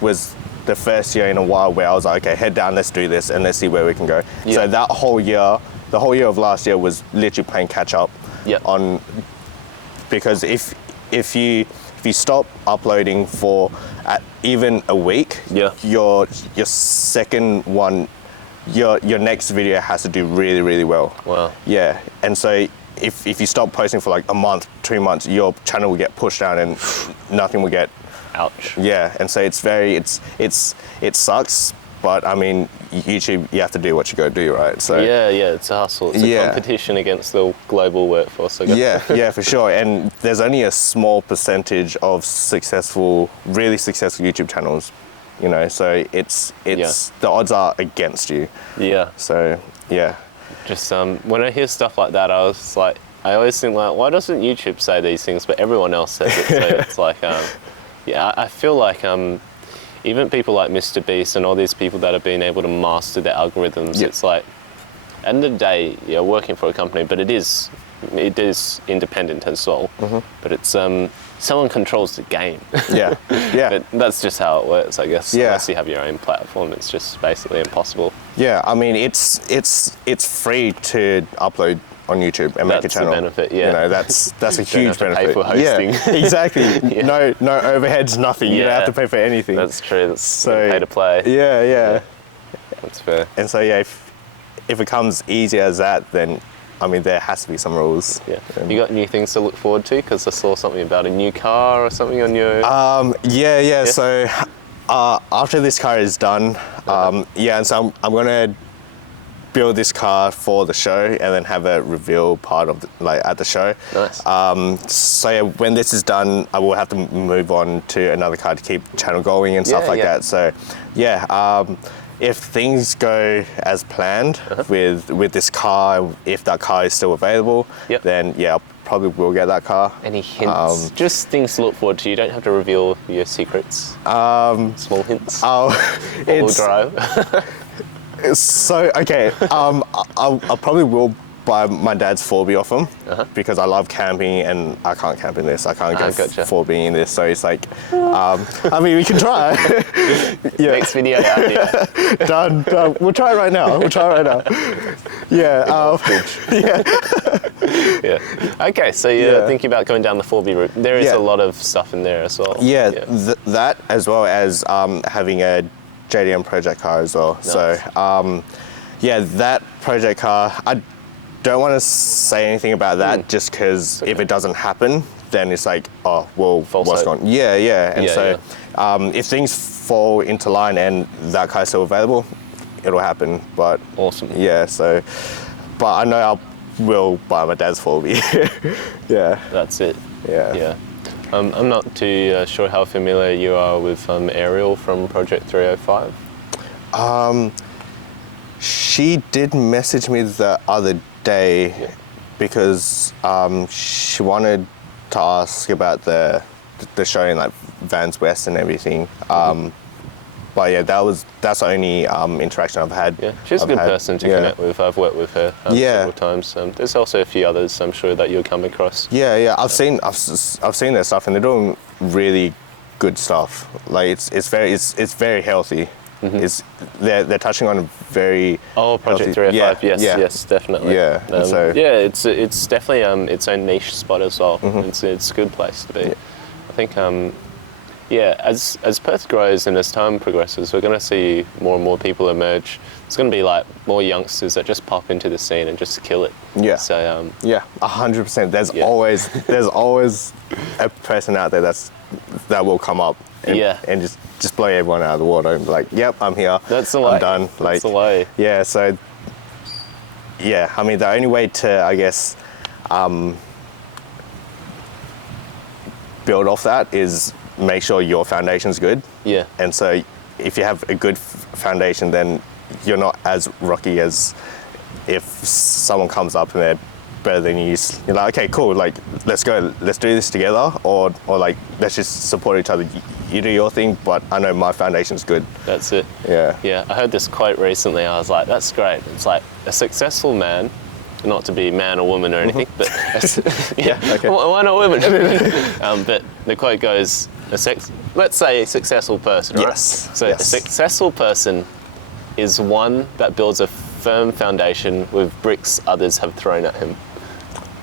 was the first year in a while where I was like, okay, head down, let's do this, and let's see where we can go. Yeah. So that whole year, the whole year of last year was literally playing catch up. Yeah. Because if you stop uploading for even a week, Yeah. your second one, your next video has to do really, really well. Wow. Yeah, and so if you stop posting for like a month, 2 months, your channel will get pushed down and nothing will get. Ouch. Yeah, and so it sucks, but I mean, YouTube, you have to do what you got to do, right? So Yeah, it's a hustle. It's a Yeah. competition against the global workforce, I guess. yeah, for sure. And there's only a small percentage of really successful YouTube channels, you know. So it's the odds are against you. Yeah. So yeah, Just when I hear stuff like that, I always think like, why doesn't YouTube say these things, but everyone else says it? So it's like, I feel like even people like Mr. Beast and all these people that have been able to master the algorithms, it's like, at the end of the day, you're working for a company, but it is independent as well. But it's someone controls the game. yeah. But that's just how it works, I guess. Yeah. Unless you have your own platform, it's just basically impossible. Yeah, I mean, it's free to upload on YouTube and make a That's the channel. benefit, yeah. You know, that's a Don't huge have to benefit. pay for hosting. Yeah, exactly. Yeah. No overheads, nothing. You don't Yeah. have to pay for anything. That's true. That's So- pay to play. Yeah. That's fair. And so yeah, if it comes easy as that, then I mean there has to be some rules. Yeah. And- You got new things to look forward to? Because I saw something about a new car or something on your. Yeah. So after this car is done, and so I'm gonna build this car for the show and then have a reveal part of at the show. Nice. So yeah, when this is done, I will have to move on to another car to keep the channel going and stuff like that. So yeah, if things go as planned with this car, if that car is still available, then yeah, I probably will get that car. Any hints? Just things to look forward to. You don't have to reveal your secrets. Small hints. All-wheel drive. So okay, I probably will buy my dad's 4B off him because I love camping and I can't camp in this. I can't go Gotcha. 4B in this. So it's like, I mean, we can try. Next video out here. Done. We'll try it right now. Yeah. Yeah. Okay, so you're Yeah. thinking about going down the 4B route. There is Yeah. a lot of stuff in there as well. Yeah, that as well as having a JDM project car as well. Nice. So, yeah, that project car, I don't want to say anything about that just because if it doesn't happen, then it's like, oh, well, False what's hope. going on? Yeah. And Yeah, so if things fall into line and that car's still available, it'll happen. But Awesome. yeah, so, but I know I will buy my dad's 4B. Yeah. That's it. Yeah. Yeah. I'm not too sure how familiar you are with Ariel from Project 305. She did message me the other day because she wanted to ask about the show in like Vans West and everything. But yeah, that's the only interaction I've had. Yeah, she's a good person to connect with. I've worked with her several times. There's also a few others I'm sure that you'll come across. Yeah. I've seen their stuff and they're doing really good stuff. Like it's very healthy. It's they're touching on a very Project healthy, 305. Yes, definitely. Yeah, and so it's definitely its own niche spot as well. It's a good place to be. Yeah. I think as Perth grows and as time progresses, we're going to see more and more people emerge. It's going to be like more youngsters that just pop into the scene and just kill it. Yeah. So 100%. There's always a person out there that will come up and just blow everyone out of the water and be like, yep, I'm here. That's the way. I'm done. Like, that's the way. Yeah. So yeah, I mean the only way to I guess build off that is make sure your foundation's good. Yeah. And so if you have a good foundation, then you're not as rocky as if someone comes up and they're better than you. You're like, okay, cool, like let's go, let's do this together, or like let's just support each other. You do your thing, but I know my foundation's good. That's it. Yeah. Yeah, I heard this quote recently. I was like, that's great. It's like a successful man, not to be man or woman or anything, but why not women? But the quote goes, let's say a successful person, right? Yes. So a successful person is one that builds a firm foundation with bricks others have thrown at him.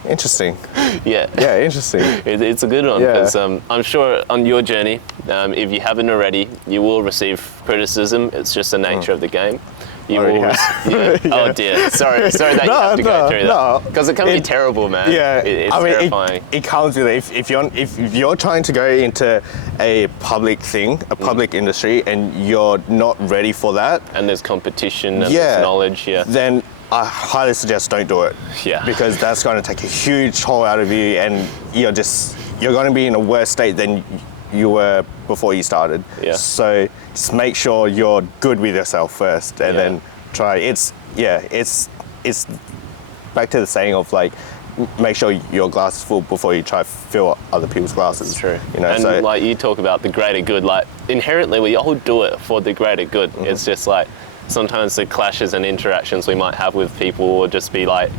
Interesting. Yeah. Yeah, interesting. It's a good one because I'm sure on your journey, if you haven't already, you will receive criticism. It's just the nature of the game. You will. Oh dear. Sorry that you have to go through that. Because it can be terrible, man. Yeah. It's terrifying. It comes with it. If you're trying to go into a public thing, a public industry, and you're not ready for that, and there's competition and there's knowledge, then I highly suggest don't do it. Yeah. Because that's going to take a huge toll out of you, and you're going to be in a worse state than you were before you started. Yeah. So just make sure you're good with yourself first, and then try. It's back to the saying of like, make sure your glass is full before you try to fill other people's glasses. It's true. You know, and so like you talk about the greater good, like inherently we all do it for the greater good. It's just like sometimes the clashes and interactions we might have with people will just be like,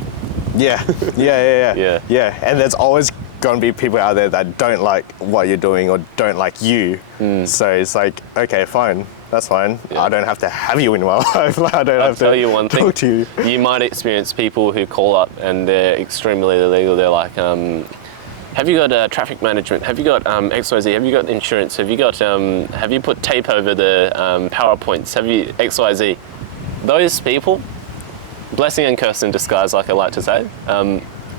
yeah. And there's always going to be people out there that don't like what you're doing or don't like you. So it's like, okay, fine, that's fine. I don't have to have you in my life. I don't have to tell you one thing. talk to you. You might experience people who call up and they're extremely illegal. They're like, have you got traffic management? Have you got XYZ? Have you got insurance? Have you put tape over the PowerPoints? Have you XYZ? Those people, blessing and curse in disguise, like I like to say.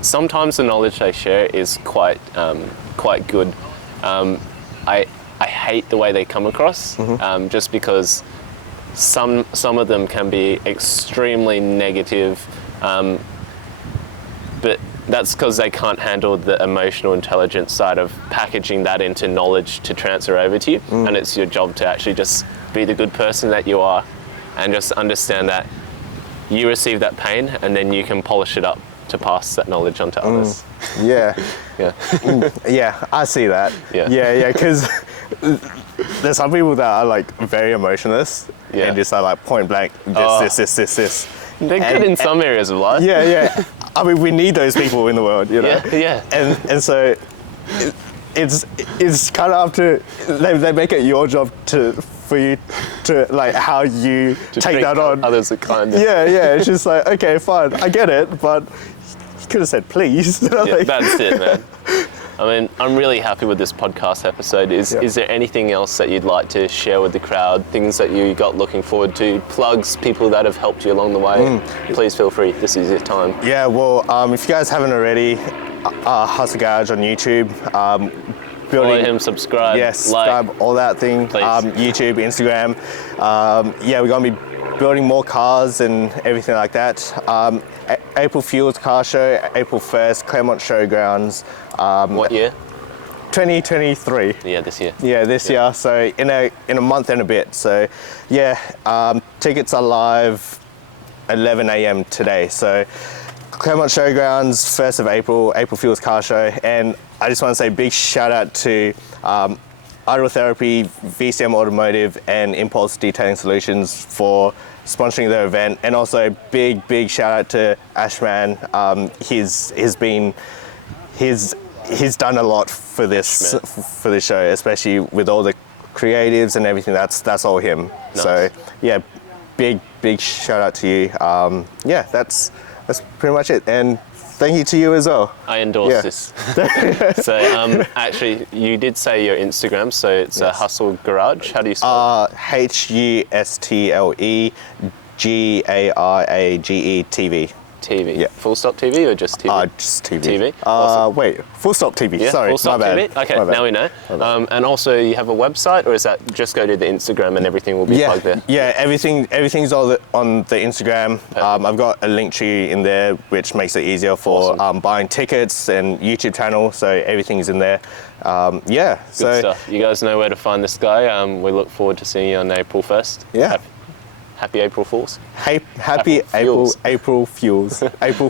Sometimes the knowledge they share is quite good. I hate the way they come across, just because some of them can be extremely negative, but that's because they can't handle the emotional intelligence side of packaging that into knowledge to transfer over to you. And it's your job to actually just be the good person that you are and just understand that you receive that pain and then you can polish it up to pass that knowledge on to others. Yeah, I see that. Yeah. Because there's some people that are like very emotionless and just are like point blank, this. They're good in some areas of life. Yeah. I mean, we need those people in the world, you know? Yeah. And so it's kind of up to, they make it your job for you to to like how you take that on. Others are kind of. Yeah, it's just like, okay, fine, I get it, but you could have said please. Yeah, Like, that's it, man. I mean, I'm really happy with this podcast episode. Is there anything else that you'd like to share with the crowd? Things that you got looking forward to? Plugs, people that have helped you along the way? Please feel free. This is your time. Yeah, well, if you guys haven't already, Hustle Garage on YouTube. Follow him, subscribe. Yeah, subscribe, like, all that thing. YouTube, Instagram. Yeah, we're going to be building more cars and everything like that. April Fuels Car Show, April 1st, Claremont Showgrounds. What year? 2023. Yeah, this year. Yeah, this year. So in a month and a bit. So yeah, tickets are live 11 a.m. today. So Claremont Showgrounds, 1st of April, April Fuels Car Show. And I just want to say big shout out to Idle Therapy, VCM Automotive, and Impulse Detailing Solutions for sponsoring the event. And also big shout out to Ashman. He's done a lot for this show, especially with all the creatives and everything. That's all him. Nice. So yeah, big shout out to you. Yeah, that's pretty much it. And thank you to you as well. I endorse this. So actually, you did say your Instagram, so it's Hustle Garage. How do you spell it? HUSTLEGARAGE TV. TV. Yeah. Full stop TV or just TV? Just TV. TV. Awesome. Wait, full stop TV. Yeah, Sorry, full stop my TV. bad. Okay, My bad. now we know. And also, you have a website, or is that just go to the Instagram and everything will be plugged there? Yeah, everything's all on the Instagram. I've got a link tree in there, which makes it easier for buying tickets and YouTube channel. So everything's in there. Yeah. Good stuff. You guys know where to find this guy. We look forward to seeing you on April 1st. Yeah. Happy April Fools. Happy April Fuels. April